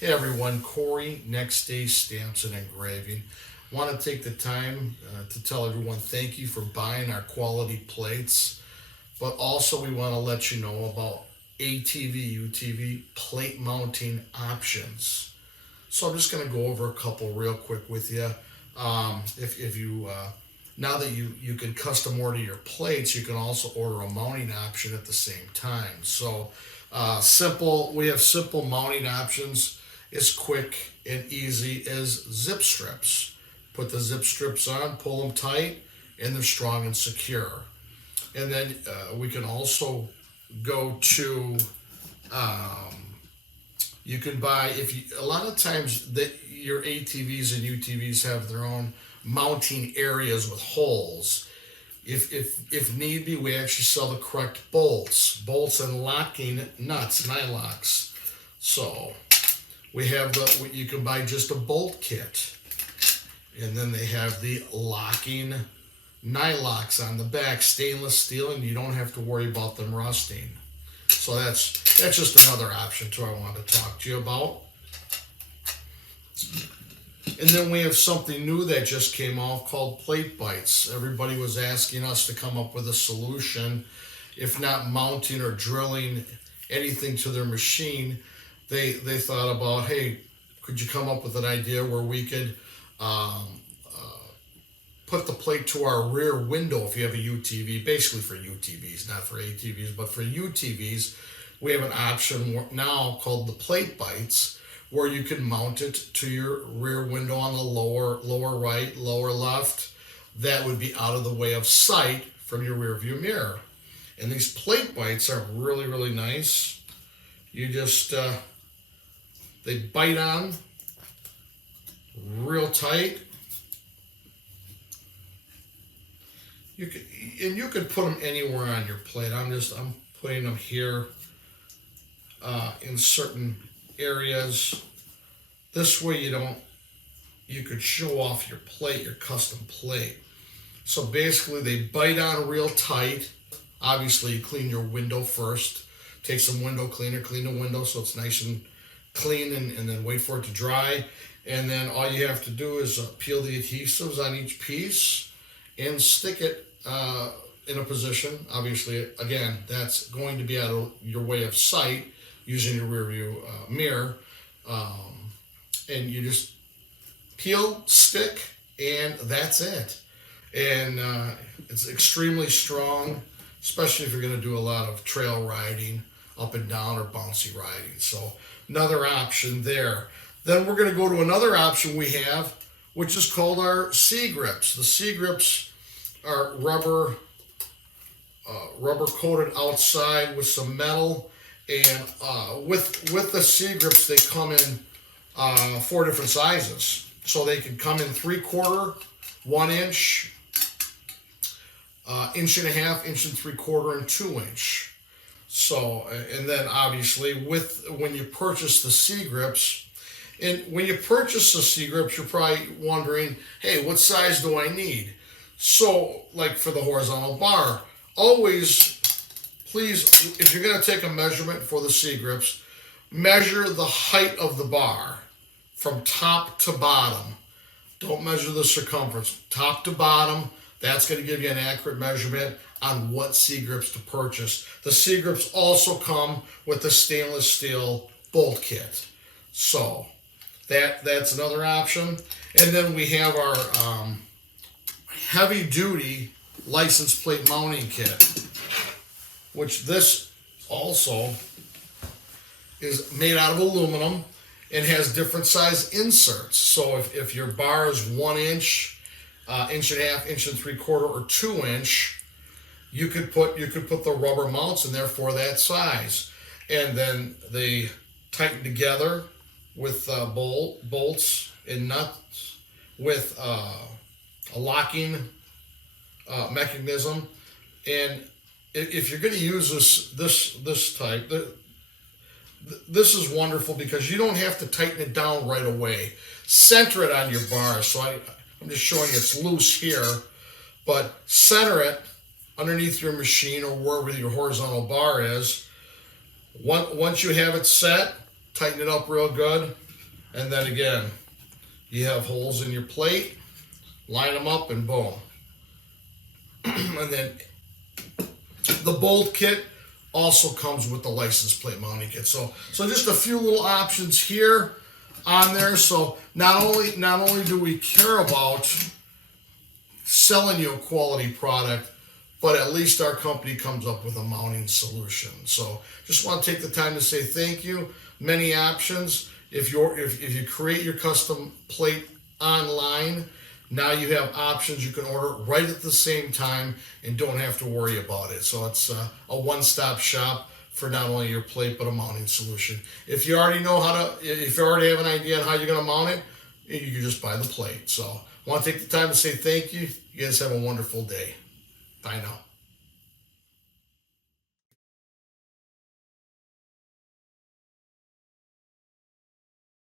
Hey everyone, Corey, Next Day Stamps and Engraving. Want to take the time to tell everyone thank you for buying our quality plates, but also we want to let you know about ATV, UTV plate mounting options. So I'm just going to go over a couple real quick with you. If you now that you can custom order your plates, you can also order a mounting option at the same time. So simple, we have simple mounting options. It's quick and easy as zip strips. Put the zip strips on, pull them tight, and they're strong and secure. And then we can also go to you can buy if you a lot of times that your ATVs and UTVs have their own mounting areas with holes. If need be, we actually sell the correct bolts and locking nuts, nylocks. So we have you can buy just a bolt kit, and then they have the locking nylocks on the back, stainless steel, and you don't have to worry about them rusting. So that's just another option too I wanted to talk to you about. And then we have something new that just came out called plate bites. Everybody was asking us to come up with a solution, if not mounting or drilling anything to their machine. They thought about, hey, could you come up with an idea where we could put the plate to our rear window if you have a UTV, basically for UTVs, not for ATVs, but for UTVs, we have an option now called the plate bites, where you can mount it to your rear window on the lower right, lower left. That would be out of the way of sight from your rear view mirror. And these plate bites are really, really nice. You just, they bite on real tight. You could put them anywhere on your plate. I'm putting them here in certain areas. This way you could show off your plate, your custom plate. So basically they bite on real tight. Obviously you clean your window first. Take some window cleaner, clean the window so it's nice and clean, and then wait for it to dry. And then all you have to do is peel the adhesives on each piece and stick it in a position. Obviously, again, that's going to be out of your way of sight using your rear view mirror. And you just peel, stick, and that's it. And it's extremely strong, especially if you're going to do a lot of trail riding, up and down, or bouncy riding. So another option there. Then we're going to go to another option we have, which is called our C grips. The C grips are rubber coated outside with some metal, and with the C grips they come in 4 different sizes. So they can come in 3/4, 1 inch, 1.5 inches, 1 3/4, and 2 inch. So, and then obviously when you purchase the C grips, and when you purchase the C grips, you're probably wondering, hey, what size do I need? So, like for the horizontal bar, always, please, if you're going to take a measurement for the C grips, measure the height of the bar from top to bottom. Don't measure the circumference. Top to bottom, that's going to give you an accurate measurement on what C grips to purchase. The C grips also come with the stainless steel bolt kit. So that's another option. And then we have our heavy duty license plate mounting kit, which this also is made out of aluminum and has different size inserts. So if your bar is 1 inch, 1.5 inches, 1 3/4, or 2 inch, you could put the rubber mounts in there for that size, and then they tighten together with bolts and nuts with a locking mechanism. And if you're going to use this type, this is wonderful because you don't have to tighten it down right away. Center it on your bar. So I'm just showing you it's loose here, but center it underneath your machine or wherever your horizontal bar is. Once you have it set, tighten it up real good, And then again, you have holes in your plate, line them up and boom. And then the bolt kit also comes with the license plate mounting kit. So just a few little options here on there. So not only do we care about selling you a quality product, but at least our company comes up with a mounting solution. So just want to take the time to say thank you. Many options. If you create your custom plate online, now you have options. You can order right at the same time and don't have to worry about it. So it's a one-stop shop for not only your plate but a mounting solution. If you already if you already have an idea on how you're going to mount it, you can just buy the plate. So I want to take the time to say thank you. You guys have a wonderful day. Bye now.